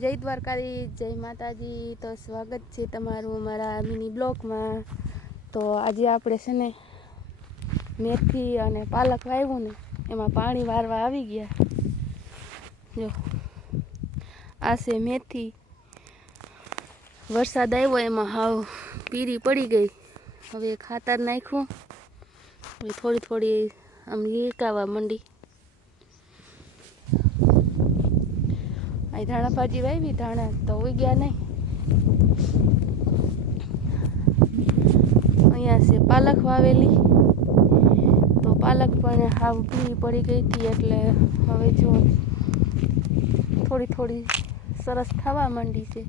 જય દ્વારકાધી જય માતાજી. તો સ્વાગત છે તમારું અમારા મિની બ્લોકમાં. તો આજે આપણે છે ને મેથી અને પાલક વાવ્યું ને, એમાં પાણી વારવા આવી ગયા. જો, આ છે મેથી. વરસાદ આવ્યો, એમાં હાવ પીરી પડી ગઈ. હવે ખાતર નાખ્યું. થોડી થોડી આમ લીલકાવા મંડી. અહીં ધાણા ભાજી વાવી ધાણા તો ઉગ્યા નહીં. અહીંયા છે પાલક વાવેલી. તો પાલક પણ હાવ પીળી પડી ગઈ હતી એટલે હવે જો થોડી થોડી સરસ થવા માંડી છે.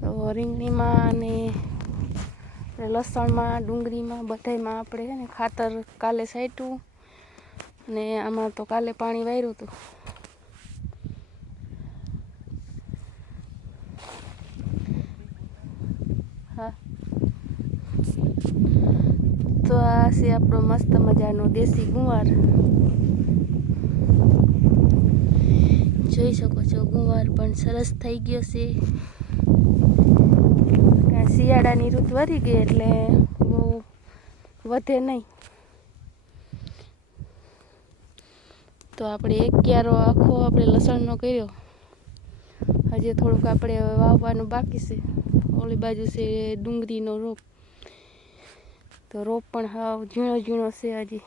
તો રીંગણીમાં અને લસણમાં, ડુંગળીમાં બધાયમાં આપણે ખાતર કાલે સાટ્યું અને આમાં તો કાલે પાણી વાર્યું હતું. હા. તો આ છે આપણો મસ્ત મજાનો દેશી ગુંવાર. જોઈ શકો છો, ગુંવાર પણ સરસ થઈ ગયો છે. શિયાળાની ઋતુ વરી ગઈ એટલે બહુ વધે નહીં. તો આપણે એક ક્યારો આખો આપણે લસણનો કર્યો. હજી થોડુંક આપણે વાવવાનું બાકી છે. ઓલી બાજુ છે ડુંગળીનો રોપ. તો રોપ પણ હાવ ઝીણો ઝીણો છે હજી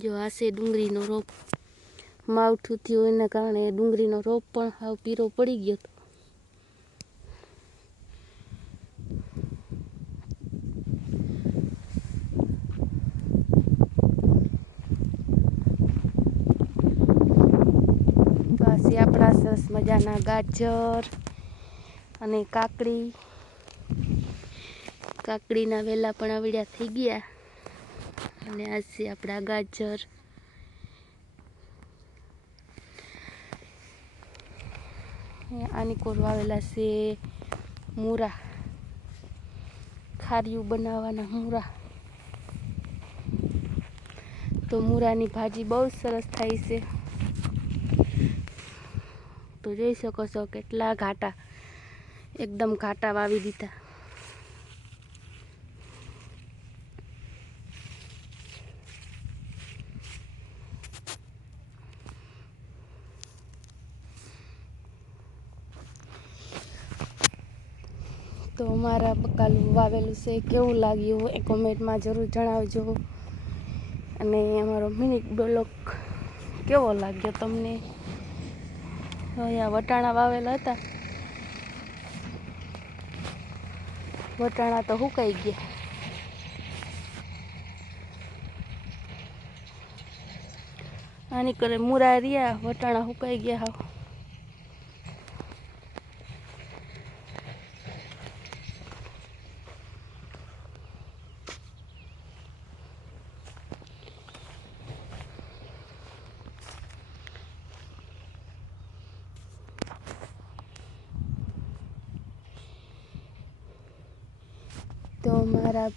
જો આ છે ડુંગળીનો રોપ. માવઠું થયું એના કારણે ડુંગળીનો રોપ પણ હાવ પીરો પડી ગયો હતો પાછી આપણા સરસ મજાના ગાજર અને કાકડી. કાકડીના વેલા પણ આવડ્યા થઈ ગયા. અને આ છે આપણા ગાજર. આની કોર વાવેલા છે મૂરા. ખારિયું બનાવવાના મૂરા. તો મૂરાની ભાજી બહુ સરસ થાય છે. તો જોઈ શકો છો કેટલા ઘાટા, એકદમ ઘાટા વાવી દીધા. તો અમારા બકાલું વાવેલું છે, કેવું લાગ્યું એ કોમેન્ટમાં જરૂર જણાવજો. અને અમારો મિનિટ બ્લોક કેવો લાગ્યો તમને? અહીંયા વટાણા વાવેલા હતા. વટાણા તો સુકાઈ ગયા. આની કરે મુરા રહ્યા, વટાણા સુકાઈ ગયા હાવ તો મારા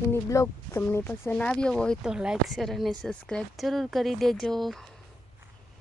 મિની બ્લોગ તમને પસંદ આવ્યો હોય તો લાઈક, શેર અને સબસ્ક્રાઈબ જરૂર કરી દેજો.